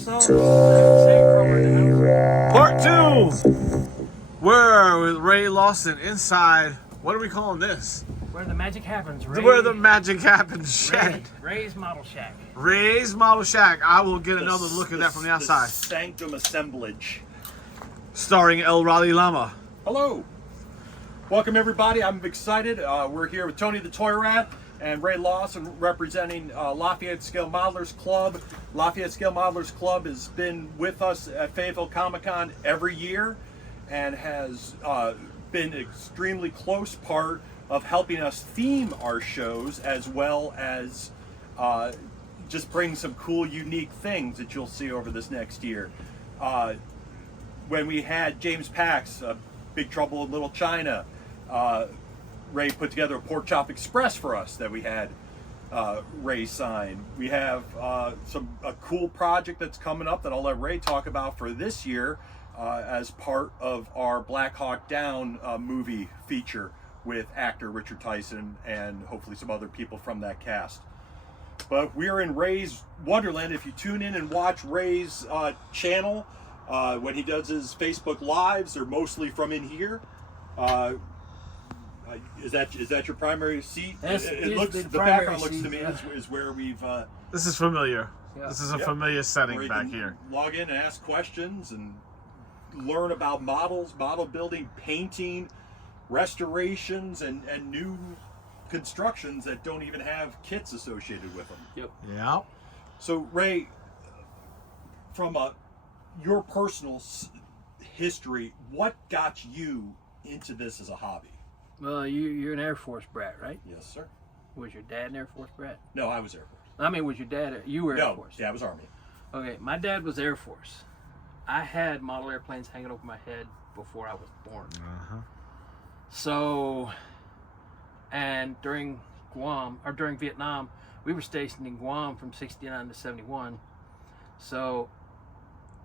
songs. Part 2. We're with Ray Lawson inside. What are we calling this? Where the magic happens. Where the magic happens. Shed. Ray's Model Shack. Ray's Model Shack. I will get another look at that from the outside. The Sanctum Assemblage. Starring El Raleigh Lama. Hello. Welcome everybody. I'm excited. We're here with Tony the Toy Rat and Ray Lawson representing Lafayette Scale Modelers Club. Lafayette Scale Modelers Club has been with us at Fayetteville Comic Con every year and has been an extremely close part of helping us theme our shows, as well as just bring some cool, unique things that you'll see over this next year. When we had James Pax, Big Trouble in Little China, Ray put together a Pork Chop Express for us that we had Ray sign. We have a cool project that's coming up that I'll let Ray talk about for this year as part of our Black Hawk Down movie feature with actor Richard Tyson and hopefully some other people from that cast. But we're in Ray's Wonderland. If you tune in and watch Ray's channel, when he does his Facebook Lives, they're mostly from in here. Is that your primary seat? It looks, the background looks to me is where we've. This is familiar. Yeah. This is a familiar setting back here. Log in and ask questions and learn about models, model building, painting, restorations, and new constructions that don't even have kits associated with them. Yep. Yeah. So Ray, from your personal history, what got you into this as a hobby? Well, you're an Air Force brat, right? Yes, sir. Was your dad an Air Force brat? No, I was Air Force. I mean, was your dad? You were Air Force. Yeah, I was Army. Okay, my dad was Air Force. I had model airplanes hanging over my head before I was born. So, and during Vietnam, we were stationed in Guam from 69 to 71. So,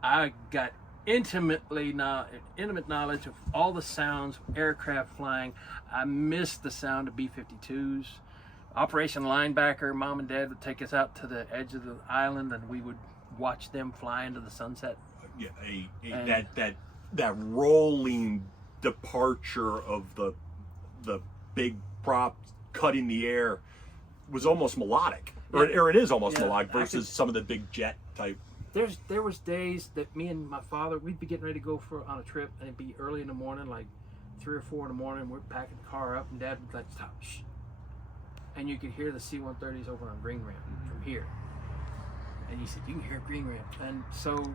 I got intimate knowledge of all the sounds of aircraft flying. I missed the sound of B-52s. Operation Linebacker, Mom and Dad would take us out to the edge of the island and we would watch them fly into the sunset. Yeah, that rolling departure of the big prop cutting the air was almost melodic, or it is almost melodic versus some of the big jet type. There was days that me and my father, we'd be getting ready to go on a trip, and it'd be early in the morning, like 3 or 4 in the morning. We're packing the car up, and Dad would like, stop, shh. And you could hear the C-130s over on Green Ramp from here. And he said, you can hear Green Ramp. And so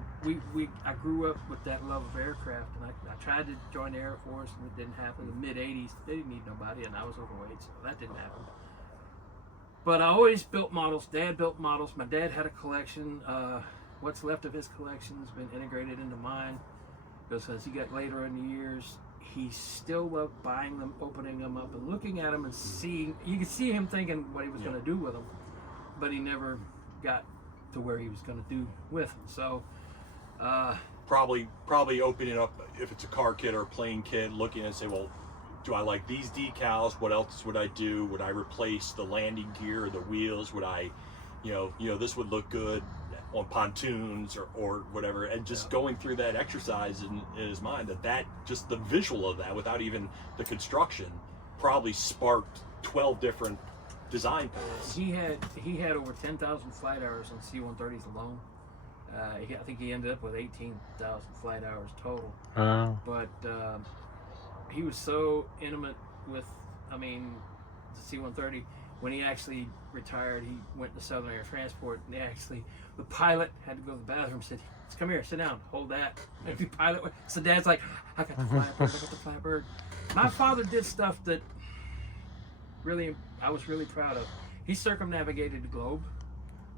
I grew up with that love of aircraft, and I tried to join the Air Force, and it didn't happen. In the mid-'80s, they didn't need nobody, and I was overweight, so that didn't happen. But I always built models. Dad built models. My dad had a collection. What's left of his collection has been integrated into mine, because as he got later in the years, he still loved buying them, opening them up, and looking at them and seeing. You could see him thinking what he was going to do with them, but he never got to where he was going to do with them. So probably opening up, if it's a car kit or a plane kit, looking and say, well, do I like these decals? What else would I do? Would I replace the landing gear or the wheels? Would I, this would look good on pontoons or whatever, and just going through that exercise in his mind, that just the visual of that without even the construction probably sparked 12 different design paths. He had over 10,000 flight hours on C-130s alone. I think he ended up with 18,000 flight hours total. But he was so intimate with, the C-130. When he actually retired, he went to Southern Air Transport, and the pilot had to go to the bathroom, said, come here, sit down, hold that. And the pilot went, so Dad's like, I got the Flybird. My father did stuff that really, I was really proud of. He circumnavigated the globe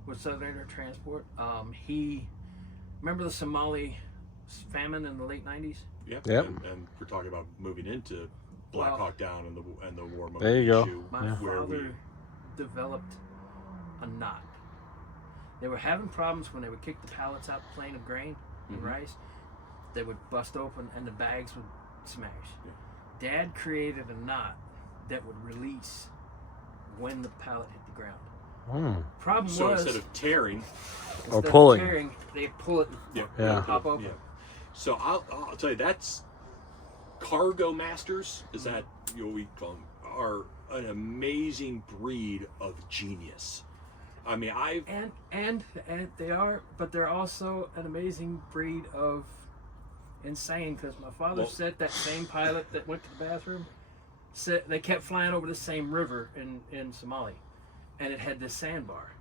with Southern Air Transport. Remember the Somali famine in the late 90s? Yep. And we're talking about moving into Black Hawk Down and the war mode. There you go. Issue. My father developed a knot. They were having problems when they would kick the pallets out the plane of grain and rice. They would bust open and the bags would smash. Yeah. Dad created a knot that would release when the pallet hit the ground. Problem So was, instead of tearing, Or instead of pulling. tearing, they pull it and Yeah. pop open. yeah. So I'll tell you, that's Cargo Masters. Is that we call them, are an amazing breed of genius. I mean, And they are, but they're also an amazing breed of insane. Because my father said that same pilot that went to the bathroom said they kept flying over the same river in Somalia, and it had this sandbar.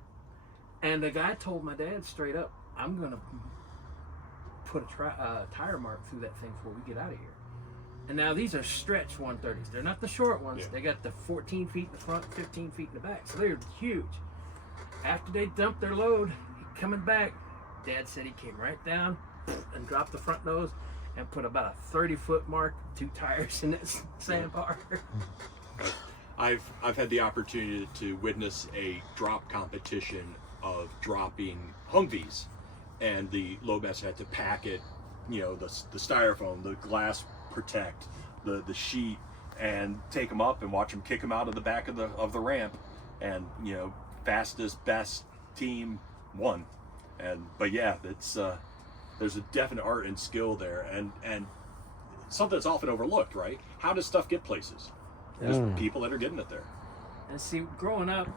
And the guy told my dad straight up, "I'm gonna put a tire mark through that thing before we get out of here." And now these are stretch 130s. They're not the short ones. Yeah. They got the 14 feet in the front, 15 feet in the back. So they're huge. After they dumped their load, coming back, Dad said he came right down and dropped the front nose and put about a 30-foot mark, 2 tires in that sandbar. I've had the opportunity to witness a drop competition of dropping Humvees, and the loadmaster had to pack it, the styrofoam, the glass protect, the sheet, and take them up and watch them kick them out of the back of the ramp, and fastest best team won. But yeah, it's there's a definite art and skill there, and something that's often overlooked, right? How does stuff get places? There's people that are getting it there. And see, growing up,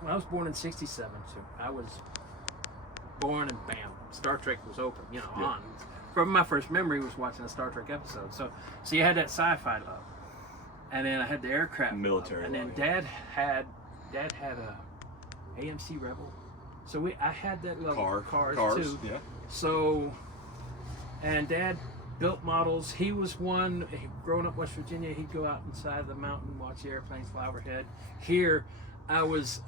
when I was born in '67, so I was born and bam, Star Trek was open, on. From my first memory was watching a Star Trek episode. So you had that sci-fi love, and then I had the aircraft Military love. And then love, Dad had a AMC Rebel, so I had that love for cars too. Yeah. So, and Dad built models. He was one. Growing up in West Virginia, he'd go out inside the mountain, watch the airplanes fly overhead. Here, I was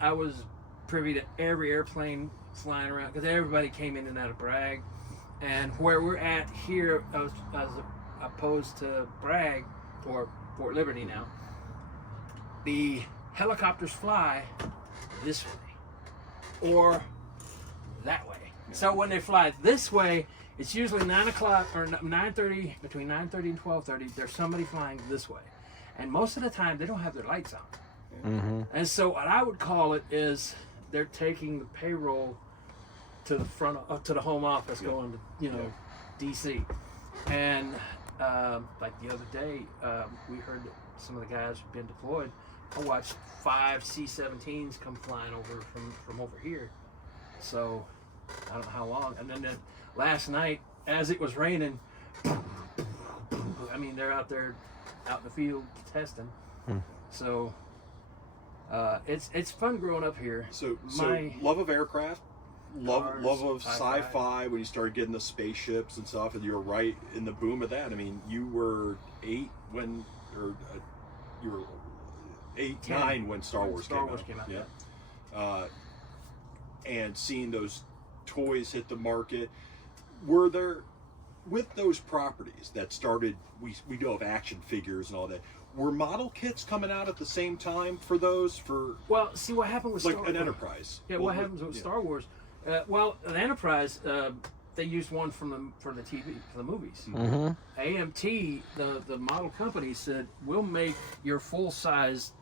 privy to every airplane flying around because everybody came in and out of Bragg. And where we're at here, as opposed to Bragg or Fort Liberty now, the helicopters fly this way or that way. So when they fly this way, it's usually 9 o'clock or 9:30, between 9:30 and 12:30. There's somebody flying this way, and most of the time they don't have their lights on. And so what I would call it is they're taking the payroll to the front, to the home office, going to DC. And like the other day, we heard that some of the guys who've been deployed. I watched 5 C-17s come flying over from over here. So I don't know how long. And then last night, as it was raining, I mean, they're out there out in the field testing. So it's fun growing up here. So love of aircraft, love of sci-fi. When you started getting the spaceships and stuff, and you were right in the boom of that. I mean, you were 8 when, or you were 8, 9 when Star Wars came out. Yeah. And seeing those toys hit the market, were there, with those properties that started, we know of action figures and all that, were model kits coming out at the same time for those? Well, see what happened with like Star an Wars. Enterprise. Yeah, what happens with Star Wars? Well, an Enterprise, they used one for the TV, for the movies. AMT, the model company, said, "We'll make your full size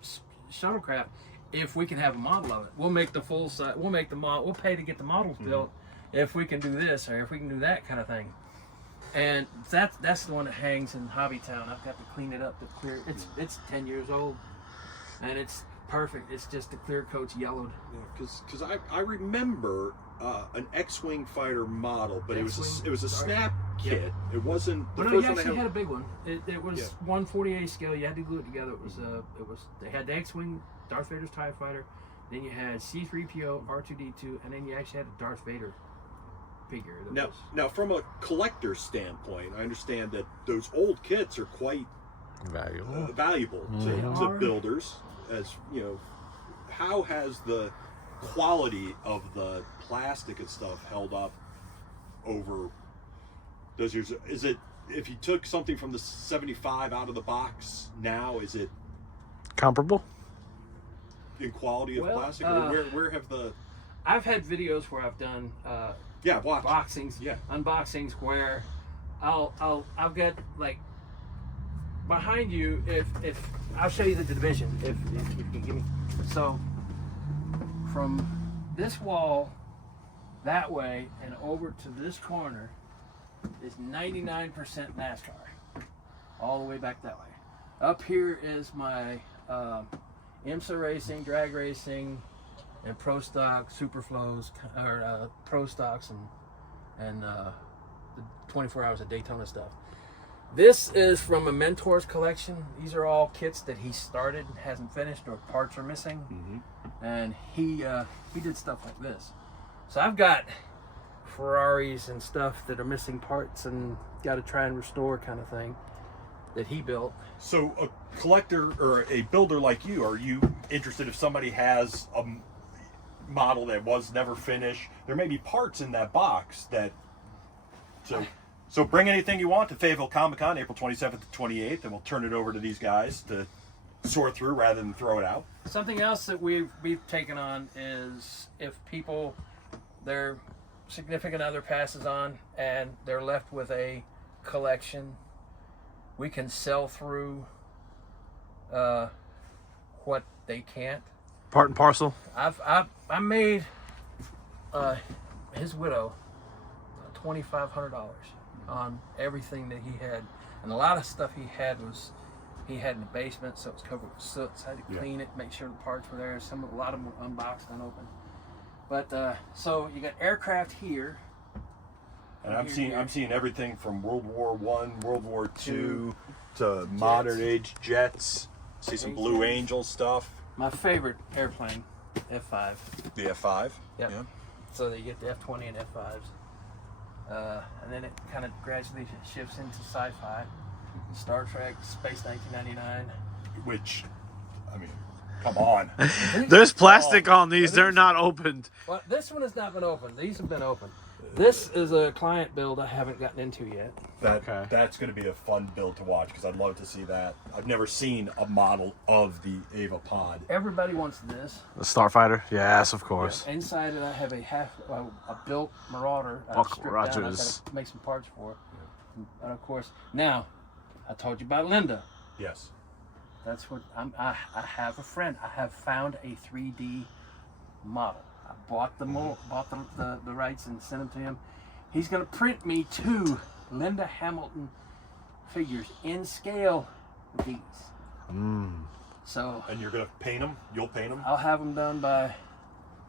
shuttlecraft if we can have a model of it. We'll make the full size. We'll make the model. We'll pay to get the models built if we can do this or if we can do that kind of thing." And that's the one that hangs in Hobbytown. I've got to clean it up to clear. It's 10 years old, and it's perfect. It's just the clear coat's yellowed. Yeah, because I remember an X-wing fighter model, but it was a snap kit. It wasn't the But first you one. actually had a big one. It was 1/48 scale. You had to glue it together. It was they had the X-wing, Darth Vader's TIE fighter. Then you had C-3PO, R2-D2, and then you actually had a Darth Vader figure. Now, from a collector's standpoint, I understand that those old kits are quite valuable to builders. As you know, how has the quality of the plastic and stuff held up over those years? Is it, if you took something from the 75 out of the box now, is it comparable in quality of plastic? Or where have the... I've had videos where I've done unboxings where I'll get, like, behind you, if I'll show you the division if you can give me. So from this wall that way and over to this corner is 99% NASCAR, all the way back that way. Up here is my IMSA racing, drag racing, and pro stock, super flows, or pro stocks, and the 24 hours of Daytona stuff. This is from a mentor's collection. These are all kits that he started and hasn't finished, or parts are missing. And he did stuff like this. So I've got Ferraris and stuff that are missing parts and got to try and restore, kind of thing, that he built. So a collector or a builder like you, are you interested if somebody has a model that was never finished? There may be parts in that box that... So bring anything you want to Fayetteville Comic-Con, April 27th to 28th, and we'll turn it over to these guys to sort through rather than throw it out. Something else that we've taken on is if people, their significant other passes on and they're left with a collection, we can sell through what they can't. Part and parcel. I made his widow $2,500 on everything that he had, and a lot of stuff he had in the basement, so it was covered with soot. So I had to clean it, make sure the parts were there. A lot of them were unboxed, unopened. But so you got aircraft here, and I'm seeing everything from World War I, World War II to modern age jets. See some Blue Angel stuff. My favorite airplane, F5. The F5. Yep. Yeah. So you get the F-20 and F5s. And then it kind of gradually shifts into sci-fi, Star Trek, Space 1999. Which, I mean, come on. There's plastic on these. They're not opened. Well, this one has not been opened. These have been opened. This is a client build I haven't gotten into yet. That's going to be a fun build to watch because I'd love to see that. I've never seen a model of the Ava Pod. Everybody wants this. The Starfighter? Yes, of course. Yeah. Inside it, I have a built Marauder. Rogers. I've got to make some parts for. Yeah. And of course, now I told you about Linda. Yes. That's what I have a friend. I have found a 3D model. I bought the rights and sent them to him. He's going to print me 2 Linda Hamilton figures in scale with these. So. And you're going to paint them? You'll paint them? I'll have them done by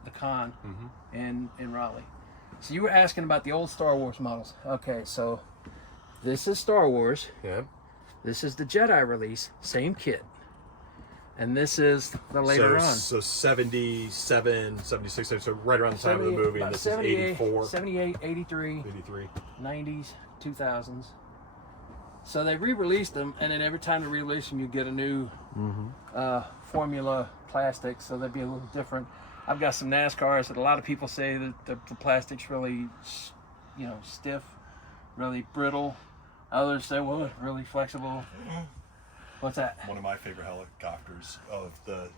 the con in Raleigh. So you were asking about the old Star Wars models. Okay, so this is Star Wars. Yeah. This is the Jedi release, same kit. And this is the later on. So 77, 76, so right around the time of the movie, and this is 84. 78, 83, 83. 90s, 2000s. So they re-released them, and then every time they re-release them, you get a new formula plastic, so they'd be a little different. I've got some NASCARs that a lot of people say that the plastic's really, stiff, really brittle. Others say, well, it's really flexible. What's that? One of my favorite helicopters of the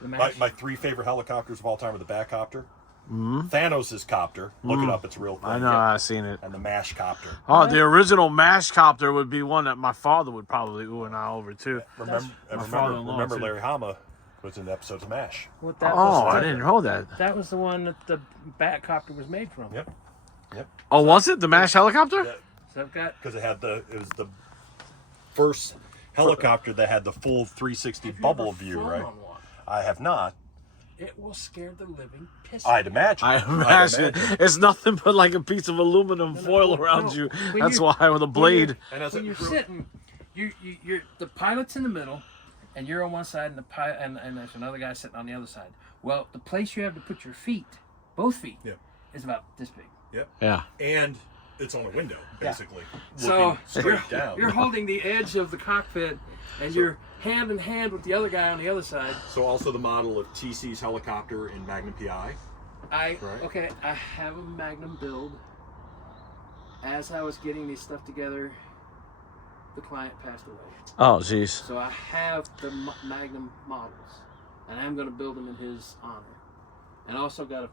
MASH? my 3 favorite helicopters of all time are the Batcopter, Thanos' copter. Look it up; it's a real thing. I know, I've seen it. And the MASH copter. Oh, the original MASH copter would be one that my father would probably ooh and ah over too. Remember Larry Hama was in the episodes of MASH. I didn't know that. That was the one that the Batcopter was made from. Yep. Oh, was it the MASH helicopter? Yeah. So I've got, because it was the first helicopter that had the full 360 bubble view, right? on one? I have not. It will scare the living piss. I'd imagine. I imagine. It's nothing but like a piece of aluminum foil around you. That's why with a blade. When you're sitting, you're the pilot's in the middle, and you're on one side, and and there's another guy sitting on the other side. Well, the place you have to put your feet, both feet, is about this big. Yep. Yeah. And it's on a window, basically. So straight down. You're holding the edge of the cockpit, and you're hand in hand with the other guy on the other side. So also the model of TC's helicopter in Magnum PI. I have a Magnum build. As I was getting these stuff together, the client passed away. Oh, jeez. So I have the Magnum models, and I'm going to build them in his honor. And I also got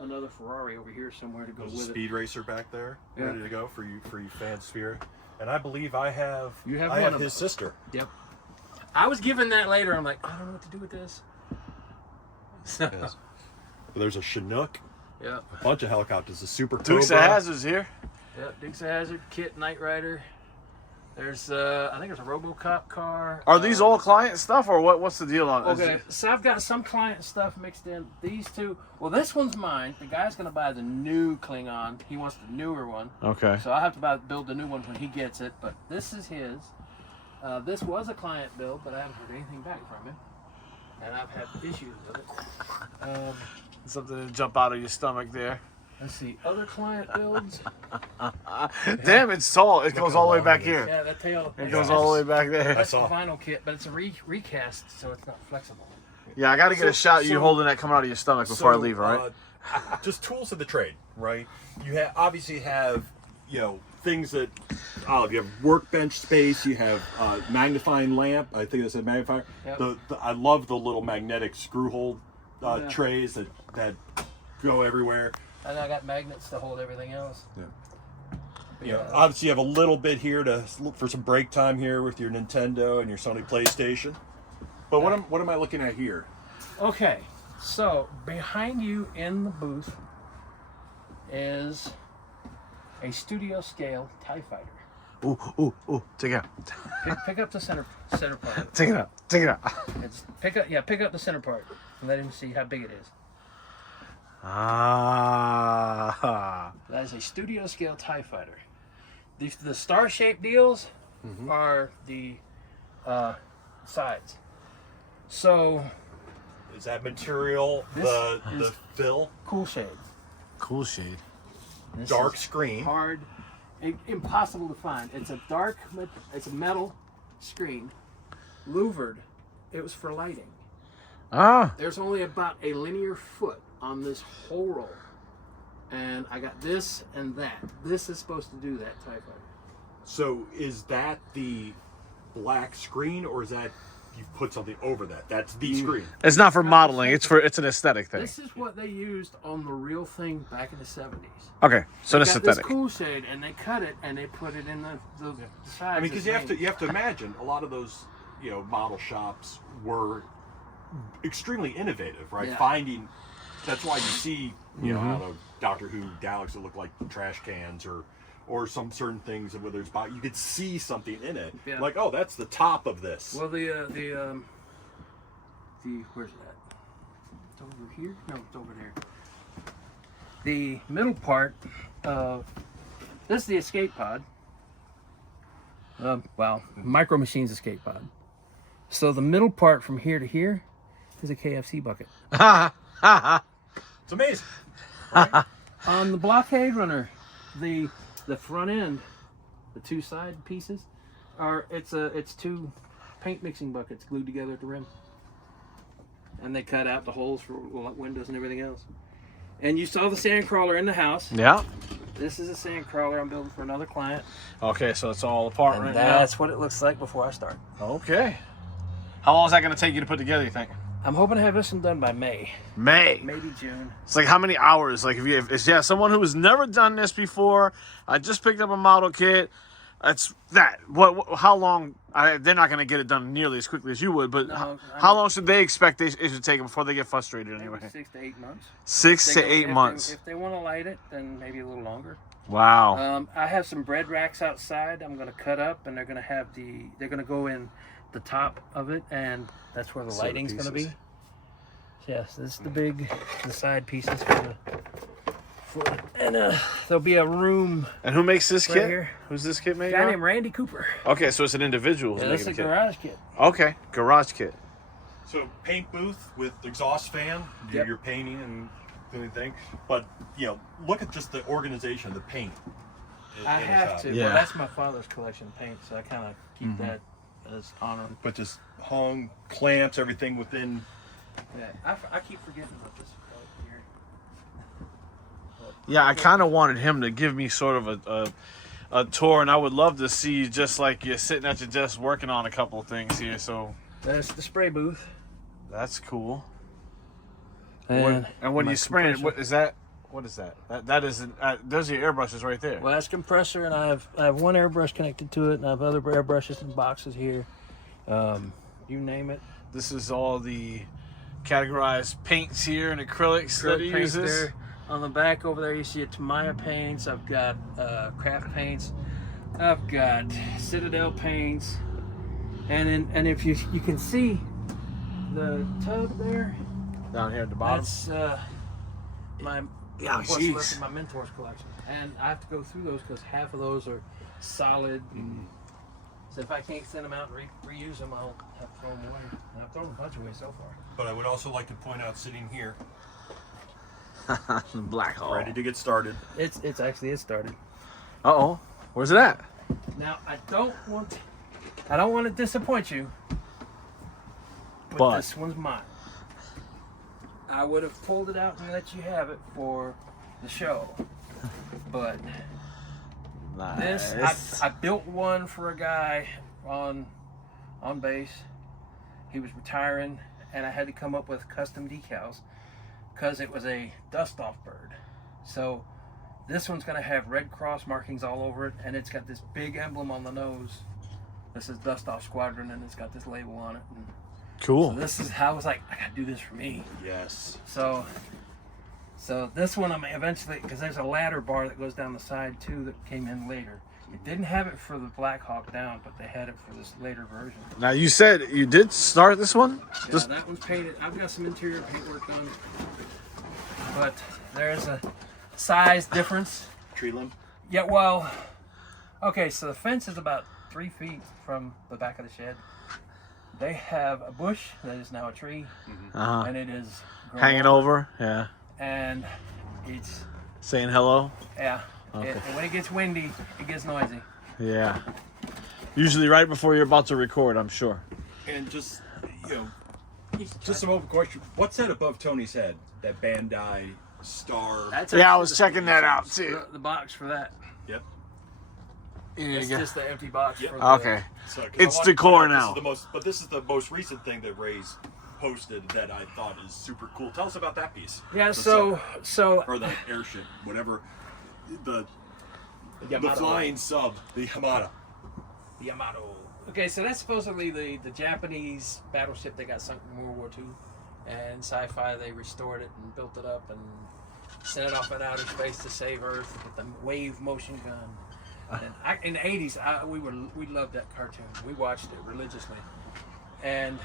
another Ferrari over here somewhere to go with it. There's a speed racer back there, ready to go for you fan sphere. And I believe I have his sister. Yep. I was given that later. I'm like, I don't know what to do with this. So, yes. There's a Chinook. Yep. A bunch of helicopters. A Super Dukes Cobra. of Hazzard's here. Yep. Dukes of Hazzard, Kit, Knight Rider. There's I think there's a RoboCop car. Are these all client stuff, or what's the deal on it? Okay, so I've got some client stuff mixed in. These two, well, this one's mine. The guy's gonna buy the new Klingon. He wants the newer one. Okay. So I have to build the new one when he gets it. But this is his. This was a client build, but I haven't heard anything back from him, and I've had issues with it. Something to jump out of your stomach there. Let's see, other client builds. Damn, it's tall. It goes all the way back here. Yeah, that tail. It goes all the way back there. That's the vinyl kit, but it's a recast, so it's not flexible. Yeah, I got to get a shot of you holding that coming out of your stomach before I leave, all right? Just tools of the trade, right? You obviously have, things that, you have workbench space, you have magnifying lamp. I think that's a magnifier. Yep. I love the little magnetic screw hole trays that go everywhere. And I got magnets to hold everything else. Yeah. Obviously you have a little bit here to look for some break time here with your Nintendo and your Sony PlayStation. But what am I looking at here? Okay, so behind you in the booth is a studio scale TIE fighter. Ooh, take it out. Pick up the center part. Take it out. Take it out. Pick up the center part and let him see how big it is. Ah. That is a studio scale TIE fighter. The star-shaped deals are the sides. So is that material the fill? Cool shade. Cool shade. This dark is screen. Hard, impossible to find. It's a it's a metal screen, louvered. It was for lighting. Ah. There's only about a linear foot on this whole roll. And I got this and that. This is supposed to do that TIE fighter. So is that the black screen, or is that you've put something over that? That's the screen. It's not for modeling. It's an aesthetic thing. This is what they used on the real thing back in the 70s. Okay, so it's Got aesthetic. this cool shade, and they cut it and they put it in the sides. I mean, because you have to imagine a lot of those model shops were extremely innovative, right? Yeah. Finding that's why you see I don't know, Doctor Who Daleks that look like trash cans or some certain things, and whether it's you could see something in it, like, oh, that's the top of this. Well, the where's that? It's over here. No, it's over there. The middle part. This is the escape pod. Micro Machines escape pod. So the middle part from here to here is a KFC bucket. It's amazing. Right? On the blockade runner, the front end, the two side pieces, it's two paint mixing buckets glued together at the rim, and they cut out the holes for windows and everything else. And you saw the sand crawler in the house. Yeah. This is a sand crawler I'm building for another client. Okay, so it's all apart right now. That's what it looks like before I start. Okay. How long is that going to take you to put together, you think? I'm hoping to have this one done by May. Maybe June. It's like how many hours? Like if someone who has never done this before, I just picked up a model kit. That's that. How long? They're not going to get it done nearly as quickly as you would, but how long should they expect it should take before they get frustrated anyway? 6 to 8 months. 6 to 8 months. If they want to light it, then maybe a little longer. Wow. I have some bread racks outside. I'm going to cut up, and they're going to go in the top of it, and that's where the lighting's going to be. Yes, this is the side pieces and there'll be a room. And who makes this right kit? Here. Who's this kit made? A guy named Randy Cooper. Okay, so it's an individual who's This making is the a kit. garage kit. Okay, garage kit. So paint booth with exhaust fan, do your painting and anything. But look at just the organization, the paint. I have to. Yeah. Well, that's my father's collection of paint, so I kind of keep that as honor. But just hung clamps, everything within. Yeah, I keep forgetting about this here. Yeah, I kind of wanted him to give me sort of a tour, and I would love to see just like you're sitting at your desk working on a couple of things here. So That's the spray booth. that's cool. And when you spray it, what is that? What is that? That is those are your airbrushes right there. well, that's compressor, and I have one airbrush connected to it, and I have other airbrushes in boxes here. You name it. This is all the categorized paints here and acrylics that he paints uses. there. On the back over there, you see a Tamiya paints. I've got craft paints. I've got Citadel paints. And if you can see the tub there, Down here at the bottom. that's my jeez. my mentor's collection. And I have to go through those because half of those are solid. So if I can't send them out and reuse them, I'll have to throw them away. And I've thrown a bunch away so far. But I would also like to point out, sitting here, Black hole. ready to get started. It's started. Uh-oh. Where's it at? Now I don't want to disappoint you, But- this one's mine. I would have pulled it out and let you have it for the show, but Nice. this I built one for a guy on base. He was retiring, and I had to come up with custom decals because it was a dust-off bird. So this one's going to have Red Cross markings all over it, and it's got this big emblem on the nose. This is Dust Off Squadron, and it's got this label on it. And Cool. so this is how I was like, I got to do this for me. Yes. So this one, I may eventually, because there's a ladder bar that goes down the side too that came in later. It didn't have it for the Black Hawk Down, but they had it for this later version. Now you said you did start this one? Yeah, This- that one's painted. I've got some interior paintwork done, but there's a size difference. Tree limb. Yeah, well, okay, so the fence is about 3 feet from the back of the shed. They have a bush that is now a tree, Uh-huh. and it is grown Hanging over? Yeah. and it's Saying hello? yeah. Okay. And when it gets windy, it gets noisy. Yeah. Usually right before you're about to record, I'm sure. And just, just some open question. What's that above Tony's head? That Bandai star? That's Yeah, I actually was checking that out too. the box for that. Yep. It's just the empty box. Yep. For the, Okay. So, 'cause It's I wanted to decor point out now. this is the most recent thing that Ray's posted that I thought is super cool. Tell us about that piece. Yeah. The So sub, or the airship, whatever. The Yamato. flying sub, the Yamato. Yamato. Okay, so that's supposedly the Japanese battleship that got sunk in World War II, and sci-fi they restored it and built it up and sent it off in outer space to save Earth with the wave motion gun. And in the '80s, we loved that cartoon. We watched it religiously, and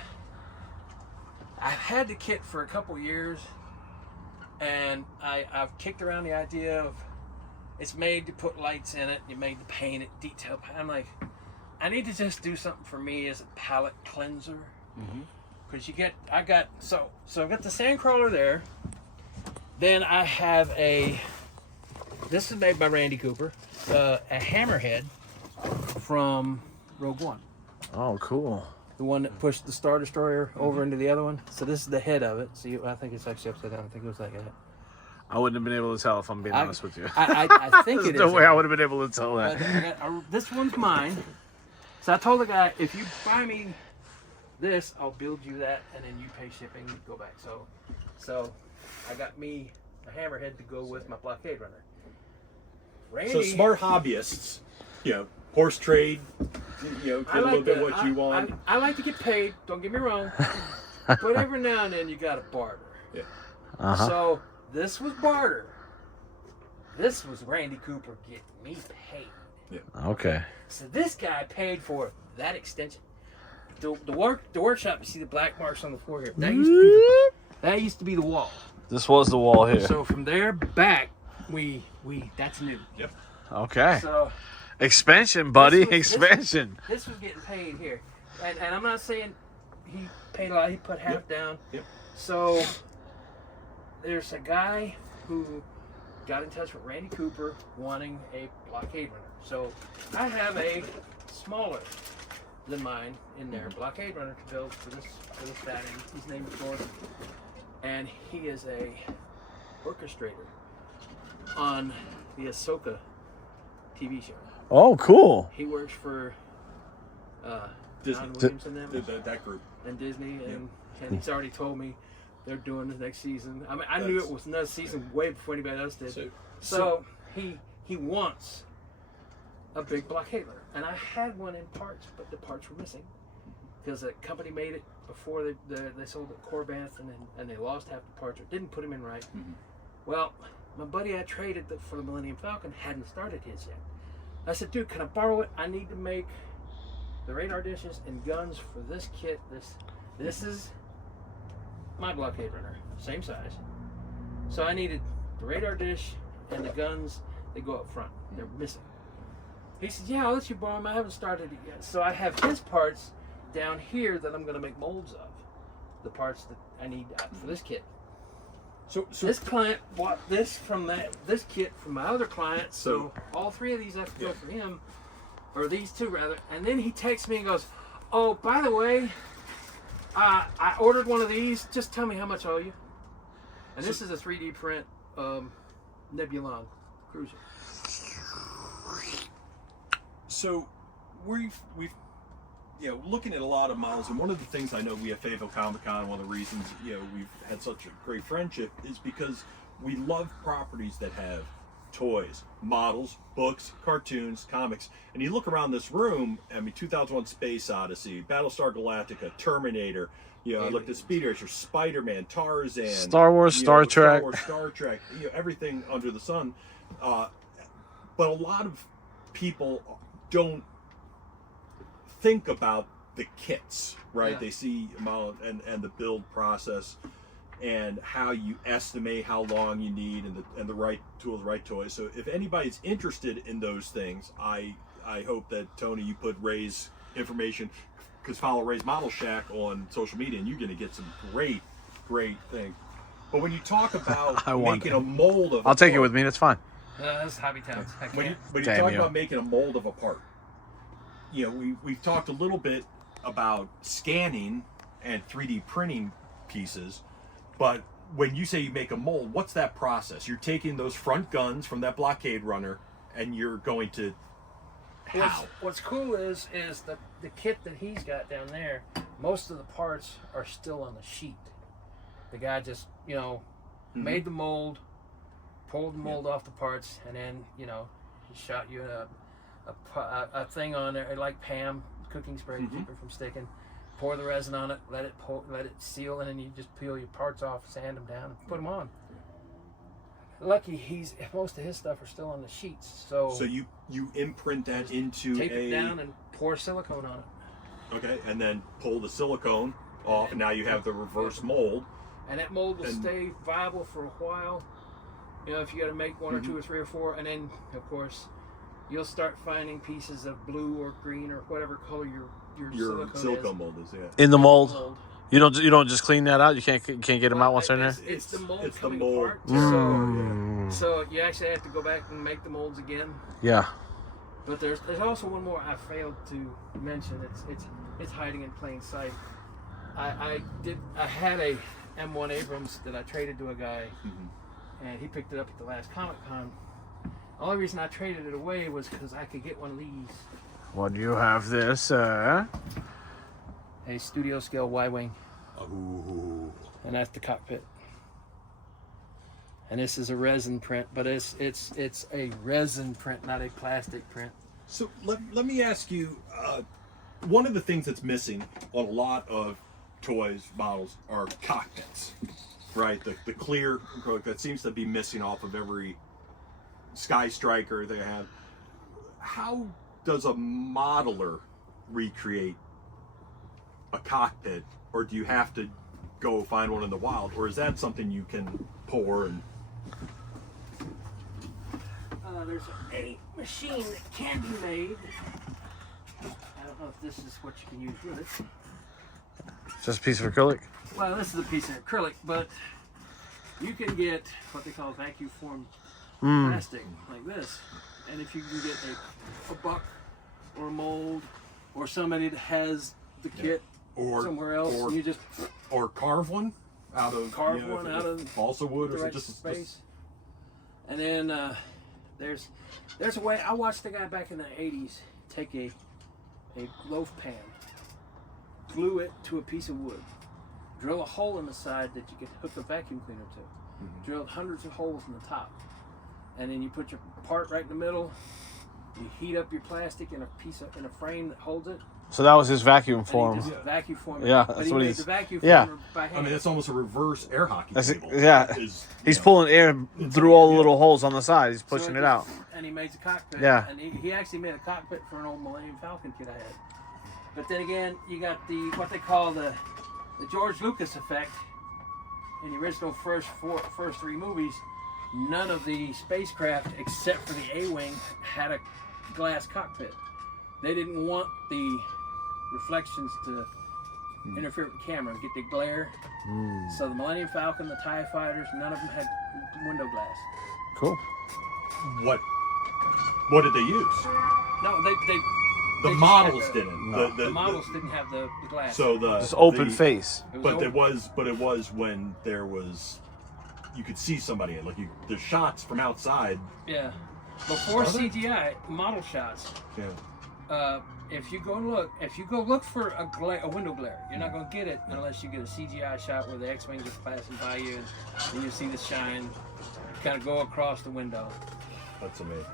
I've had the kit for a couple years, and I've kicked around the idea of it's made to put lights in it, you made to paint it, detail. I'm like, I need to just do something for me as a palette cleanser. Because I've got the Sandcrawler there. Then I have this is made by Randy Cooper, a Hammerhead from Rogue One. Oh, cool. The one that pushed the Star Destroyer over into the other one. So this is the head of it. See, I think it's actually upside down. I think it was that guy. I wouldn't have been able to tell if I'm being honest with you. I think it There's is. no way I would have been able to tell But that. this one's mine. So I told the guy, if you buy me this, I'll build you that, and then you pay shipping, go back. So I got me a Hammerhead to go with my Blockade Runner. Randy, So smart hobbyists, horse trade, get a little bit what you want. I like to get paid. Don't get me wrong. But every now and then you got to barter. Yeah. Uh-huh. So this was barter. This was Randy Cooper getting me paid. Okay. So this guy paid for that extension. The workshop, you see the black marks on the floor here. That used to be the wall. This was the wall here. So from there back, that's new. Yep. Okay. So Expansion, buddy. This was- Expansion. this was getting paid here, and I'm not saying he paid a lot. He put half down. Yep. So there's a guy who got in touch with Randy Cooper wanting a Blockade Runner. So I have a smaller than mine in there, Blockade Runner to build for this fatty. His name is Gordon, and he is a orchestrator on the Ahsoka TV show. Oh, cool. He works for Disney. John Williams and them That group. and Disney, and he's already told me they're doing the next season. I mean, I knew it was another season way before anybody else did. So he wants a big Blockade Runner, and I had one in parts, but the parts were missing. because the company made it before they sold it at Corbanth, and they lost half the parts or didn't put them in right. Well, my buddy I traded for the Millennium Falcon hadn't started his yet. I said, dude, can I borrow it? I need to make the radar dishes and guns for this kit. This is my blockade runner, same size. So I needed the radar dish and the guns that go up front. They're missing. He said, yeah, I'll let you borrow them. I haven't started it yet. So I have his parts down here that I'm going to make molds of. The parts that I need for this kit. So this client bought this kit from my other client. So all three of these have to go for him, or these two rather. And then he texts me and goes, "Oh, by the way, I ordered one of these. Just tell me how much I owe you." And this is a 3D print Nebulon cruiser. So we've looking at a lot of models, and one of the things I know we at Fayetteville Comic Con, one of the reasons we've had such a great friendship is because we love properties that have toys, models, books, cartoons, comics. And you look around this room, I mean, 2001 Space Odyssey, Battlestar Galactica, Terminator, I looked at Speed Racer, Spider-Man, Tarzan, Star Wars, Star Trek, everything under the sun. But a lot of people don't think about the kits, right? They see and the build process and how you estimate how long you need and the right tool, the right toys. So if anybody's interested in those things, I hope that Tony, you put Ray's information, because follow Ray's Model Shack on social media, and you're going to get some great things. But when you talk about making a mold of, I'll take it with me. That's fine. That's Hobby Towns. When you talk about making a mold of a part, we've talked a little bit about scanning and 3D printing pieces, but when you say you make a mold, what's that process? You're taking those front guns from that blockade runner, and you're going to What's cool is the kit that he's got down there, most of the parts are still on the sheet. The guy just, made the mold, pulled the mold off the parts, and then, he shot you a thing on there, like Pam, cooking spray to keep it from sticking. Pour the resin on it, let it seal, and then you just peel your parts off, sand them down, and put them on. Lucky most of his stuff are still on the sheets, so you imprint that into tape it down and pour silicone on it. Okay, and then pull the silicone off, and now you have the reverse mold. And that mold will stay viable for a while. If you got to make one or two or three or four, and then of course you'll start finding pieces of blue or green or whatever color your silicone mold is. In the mold. You don't just clean that out. You can't get them out once they're in there. It's the mold it's coming the mold. apart. So you actually have to go back and make the molds again. Yeah. But there's also one more I failed to mention. It's hiding in plain sight. I had a M1 Abrams that I traded to a guy, and he picked it up at the last Comic Con. The only reason I traded it away was because I could get one of these. What do you have this? A studio scale Y-wing. Ooh. And that's the cockpit. And this is a resin print, but it's a resin print, not a plastic print. So let me ask you, one of the things that's missing on a lot of toys models are cockpits, right? The clear that seems to be missing off of every Sky Striker they have. How does a modeler recreate a cockpit, or do you have to go find one in the wild, or is that something you can pour and? There's a machine that can be made. I don't know if this is what you can use with it. Just a piece of acrylic. Well, this is a piece of acrylic, but you can get what they call vacuum formed plastic like this, and if you can get a buck or a mold or somebody that has the kit or somewhere else, or you just carve one out of balsa wood or just space. And then there's a way. I watched a guy back in the 80s take a loaf pan, glue it to a piece of wood, drill a hole in the side that you could hook a vacuum cleaner to, drilled hundreds of holes in the top, and then you put your part right in the middle, You heat up your plastic in a frame that holds it. So that was his vacuum And form. he just vacuum formed it. Yeah, But that's he what made he's- the vacuum yeah. former by hand. I mean, it's almost a reverse air hockey table. Yeah. Is, He's you know, pulling air through all the little holes on the side. He's So pushing it just- out. And he makes a cockpit. Yeah. And he actually made a cockpit for an old Millennium Falcon kit I had. But then again, you got what they call the George Lucas effect. In the original first three movies, none of the spacecraft except for the A-wing had a glass cockpit. They didn't want the reflections to interfere with the camera, get the glare. So the Millennium Falcon, the TIE fighters, none of them had window glass. Cool. What did they use? No, they The just models had the- didn't. No. The models didn't have the glass. So the Just open the- face. It was But open. it was when there was, you could see somebody like the shots from outside. Yeah. Before Are there? CGI model shots, Yeah. if you go look for a window glare, you're not going to get it unless you get a CGI shot where the X-wings are passing by you and you see the shine kind of go across the window. That's amazing.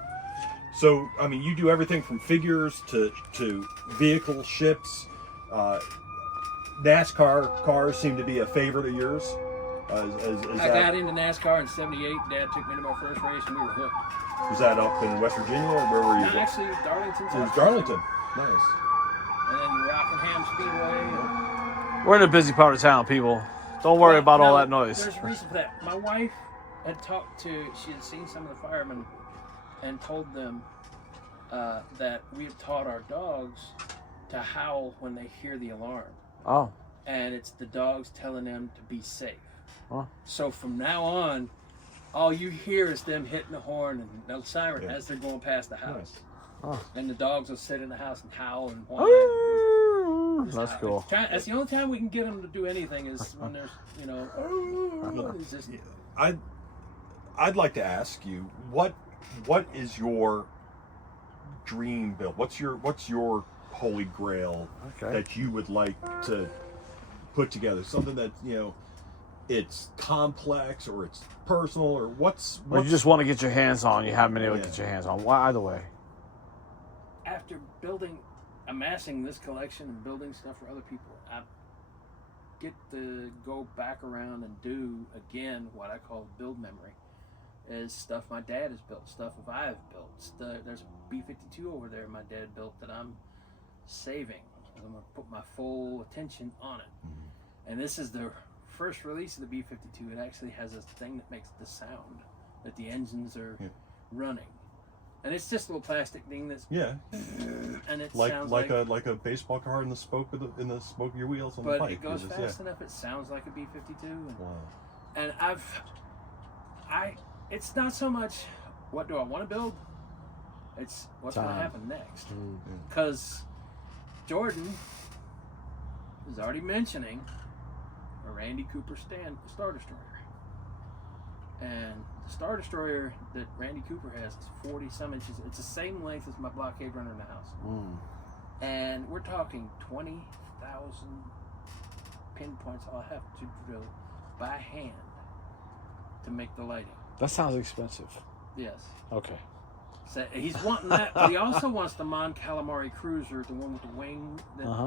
So I mean, you do everything from figures to vehicle, ships. NASCAR cars seem to be a favorite of yours. I got into NASCAR in '78. Dad took me to my first race and we were hooked. Was that up in West Virginia or where were you? No, actually, Darlington. It was Darlington. Nice. And then Rockingham Speedway. We're in a busy part of town, people. Don't worry about all No, that noise. There's a reason for that. My wife had she had seen some of the firemen and told them that we had taught our dogs to howl when they hear the alarm. Oh. And it's the dogs telling them to be safe. Huh. So from now on, all you hear is them hitting the horn and the siren Yeah. as they're going past the house. Nice. Oh. And the dogs will sit in the house and howl and whine. That's cool. That's the only time we can get them to do anything is when there's, it's just, I'd like to ask you what is your dream build? What's your holy grail Okay. that you would like to put together? Something that it's complex or it's personal or what's Or you just want to get your hands on. You haven't been able to get your hands on. Well, either way. after amassing this collection and building stuff for other people, I get to go back around and do again what I call build memory. Is stuff my dad has built, stuff I've built. There's a B-52 over there my dad built that I'm saving. I'm going to put my full attention on it. And this is the first release of the B-52. It actually has a thing that makes the sound that the engines are running. And it's just a little plastic thing that's and it sounds like a baseball card in the spoke of your wheels on the but bike. it goes It's fast enough. It sounds like a B-52. Wow. And it's not so much what do I want to build. It's what's going to happen next. Because Jordan is already mentioning a Randy Cooper Star Destroyer. And the Star Destroyer that Randy Cooper has is 40 some inches. It's the same length as my blockade runner in the house. And we're talking 20,000 pinpoints I'll have to drill by hand to make the lighting. That sounds expensive. Yes. Okay. So he's wanting that, but he also wants the Mon Calamari Cruiser, the one with the wing,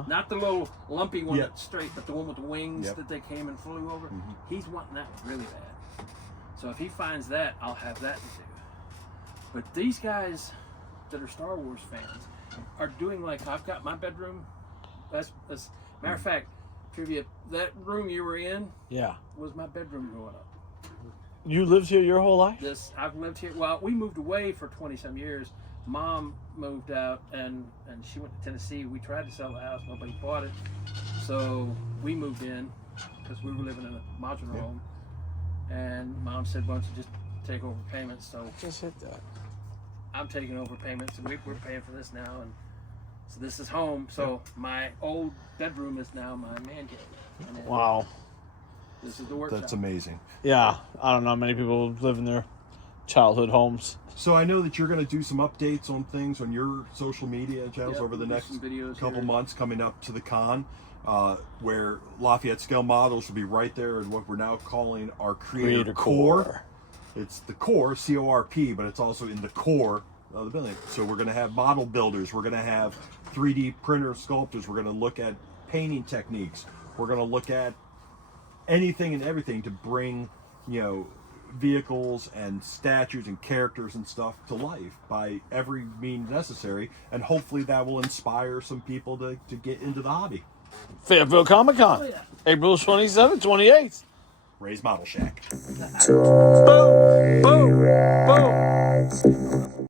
not the little lumpy one that's straight, but the one with the wings that they came and flew over. He's wanting that really bad. So if he finds that, I'll have that to do. But these guys that are Star Wars fans are doing like I've got my bedroom. That's matter of fact, trivia. That room you were in, was my bedroom growing up. You lived here your whole life? I've lived here. Well, we moved away for 20-some years. Mom moved out and she went to Tennessee. We tried to sell the house. Nobody bought it. So we moved in because we were living in a modular home. And Mom said, why don't you just take over payments? So Just hit that. I'm taking over payments and we're paying for this now. And so this is home. So my old bedroom is now my man cave. And Wow. This is the workshop. That's amazing. Yeah. I don't know. Many people live in their childhood homes. So I know that you're going to do some updates on things on your social media channels over the we'll do next some videos couple here. months coming up to the con, where Lafayette Scale Models will be right there in what we're now calling our Creator Core. It's the core, C-O-R-P, but it's also in the core of the building. So we're going to have model builders. We're going to have 3D printer sculptors. We're going to look at painting techniques. We're going to look at anything and everything to bring, you know, vehicles and statues and characters and stuff to life by every means necessary, and hopefully that will inspire some people to get into the hobby. Fayetteville Comic Con, Oh, yeah. April 27th, 28th. Ray's Model Shack.